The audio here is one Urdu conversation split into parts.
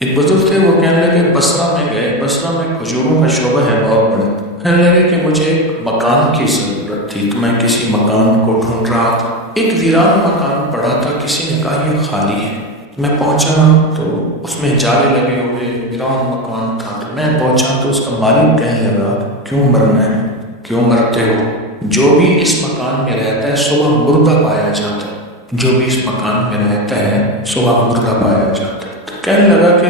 ایک بزرگ تھے، وہ کہنے لگے بصرہ میں گئے، بصرہ میں کھجوروں کا شعبہ ہے بہت بڑا. کہنے لگے کہ مجھے ایک مکان کی ضرورت تھی، تو میں کسی مکان کو ڈھونڈ رہا تھا. ایک ویران مکان پڑا تھا، کسی نے کہا یہ خالی ہے. میں پہنچا تو اس میں جالے لگے ہوئے ویران مکان تھا. میں پہنچا تو اس کا مالک کہنے لگا کیوں مرنا ہے، کیوں مرتے ہو؟ جو بھی اس مکان میں رہتا ہے صبح مردہ پایا جاتا ہے، جو بھی اس مکان میں رہتا ہے صبح مردہ پایا جاتا ہے. تو کہنے لگا کہ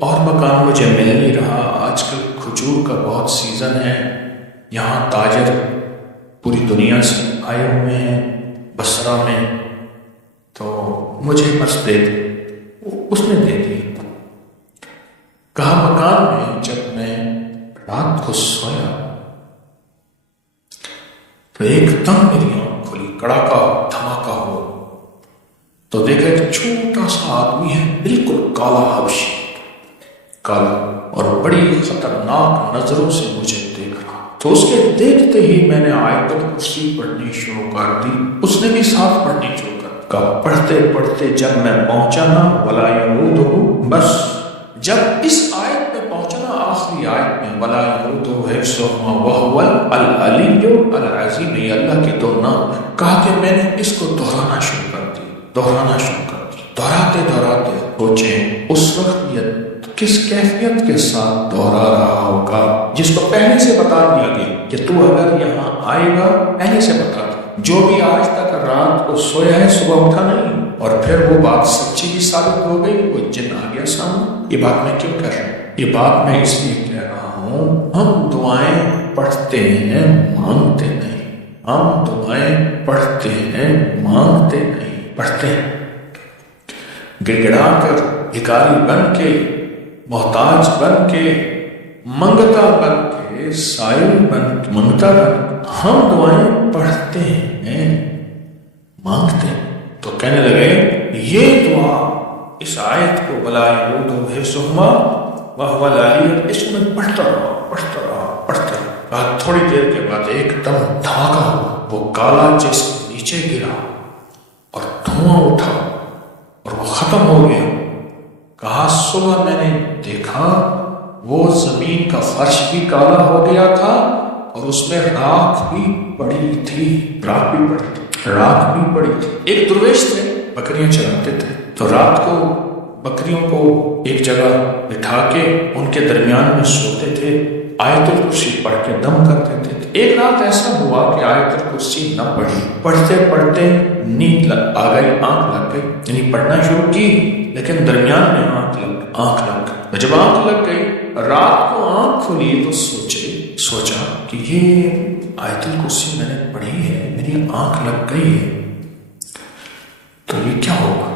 اور مکان مجھے مل نہیں رہا، آج کل کھجور کا بہت سیزن ہے، یہاں تاجر پوری دنیا سے آئے ہوئے ہیں بصرہ میں، تو مجھے بس دے دے. اس نے دے دی. کہا مکان میں جب میں رات کو سویا تو ایک دم میری آنکھ کھلی، کڑاکا دھماکہ ہوا تو دیکھا ایک چھوٹا سا آدمی ہے، بالکل کالا حبشی، کالا، اور بڑی خطرناک نظروں سے مجھے دیکھ رہا. تو اس کے دیکھتے ہی میں نے آیت الکرسی پڑھنی شروع کر دی. اس نے بھی ساتھ پڑھنی شروع کر دی. پڑھتے پڑھتے جب میں پہنچا نا ولا یعودہ، بس جب اس آیت میں پہنچا نا آخری آیت میں ولا یعودہ حفظہما وہو العلی العظیم، یہ اللہ کے دو نام، کہا کہ میں نے اس کو دہرانا شروع کر دی. دہراتے سوچیں اس وقت یہ کس کیفیت کے ساتھ دہرا رہا ہوگا جس کو پہلے سے بتا دیا گیا کہ تو اگر یہاں آئے گا پہلے سے بتا دیا. جو بھی آج تک رات کو سویا ہے صبح اٹھا نہیں، اور پھر وہ بات سچی بھی ثابت ہو گئی، وہ جن آ گیا سامنے. یہ بات میں کیوں کر رہا ہوں؟ یہ بات میں اس لیے کہہ رہا ہوں، ہم دعائیں پڑھتے ہیں مانگتے نہیں. ہم دعائیں پڑھتے ہیں مانگتے نہیں، پڑھتے ہیں گڑگڑا کر، بھکاری بن کے، محتاج بن کے، منگتا بن کے، سائل بن منگتا بن. ہم دعائیں پڑھتے ہیں مانگتے ہیں. تو کہنے لگے یہ دعا اس آیت کو ولا یعودہ حفظہما وہو العلی، اس میں پڑھتا رہا. تھوڑی دیر کے بعد ایک دم دھماکہ ہوا، وہ کالا جس نیچے گرا اور دھواں اٹھا اور وہ ختم ہو گیا. کہا صبح میں نے دیکھا وہ زمین کا فرش بھی کالا ہو گیا تھا اور اس میں راکھ بھی پڑی تھی. ایک درویش تھے، بکریاں چراتے تھے، تو رات کو بکریوں کو ایک جگہ بٹھا کے ان کے درمیان میں سوتے تھے، آیت الکرسی پڑھ کے دم کرتے تھے. ایک رات ایسا ہوا کہ آیت الکرسی نہ پڑھی، پڑھتے نیند آ گئی، آنکھ لگ گئی، یعنی پڑھنا شروع کی لیکن درمیان میں آنکھ لگ گئی. جب آنکھ لگ گئی، رات کو آنکھ کھلی تو سوچا کہ یہ آیت الکرسی میں نے پڑھی ہے، میری آنکھ لگ گئی ہے، تو یہ کیا ہوگا؟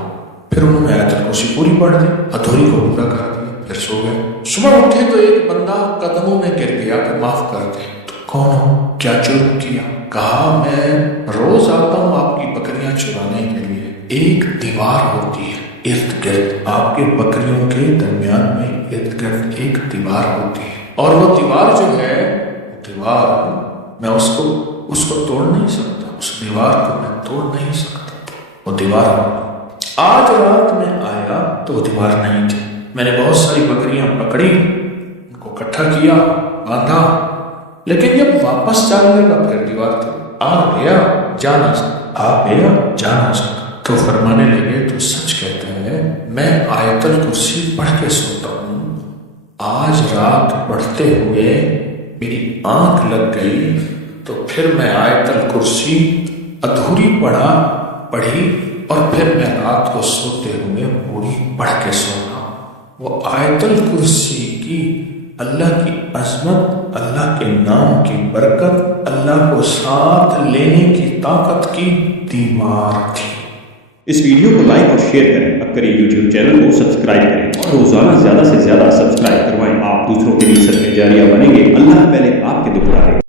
پھر انہوں نے آیت الکرسی پوری پڑھ دی، ادھوری کو پورا کر دیا، پھر سو گئے. صبح اٹھے تو ایک بندہ قدموں میں گر گیا کہ معاف کر دے. تو کون ہو؟ کیا جرم کیا؟ کہا میں روز آتا ہوں آپ کی بکریاں چرانے کے لیے. ایک دیوار ہوتی ہے ارد گرد، آپ کے بکریوں کے درمیان میں ارد گرد ایک دیوار ہوتی ہے، اور وہ دیوار جو ہے، دیوار میں اس کو توڑ نہیں سکتا، اس دیوار کو میں توڑ نہیں سکتا. وہ دیوار آج رات میں آیا تو وہ دیوار نہیں تھی. میں نے بہت ساری بکریاں پکڑی، ان کو اکٹھا کیا، باندھا، لیکن جب واپس جانے لگا پھر دیوار تھی. آ گیا جا نہ سکتا. تو فرمانے لگے تو سچ کہتے ہیں، میں آیت الکرسی پڑھ کے سوتا ہوں، آج رات پڑھتے ہوئے میری آنکھ لگ گئی، تو پھر میں آیت الکرسی ادھوری پڑھی اور پھر میں رات کو سوتے ہوئے پوری پڑھ کے سوتا. وہ آیت الکرسی کی اللہ کی عظمت، اللہ کے نام کی برکت، اللہ کو ساتھ لینے کی طاقت کی دیوار تھی. اس ویڈیو کو لائک اور شیئر کریں، اب کریں یوٹیوب چینل کو سبسکرائب کریں اور روزانہ زیادہ سے زیادہ سبسکرائب کروائیں. آپ دوسروں کے لیے صدقہ جاریہ بنیں گے. اللہ پہلے آپ کے دکھ اٹھائے گا.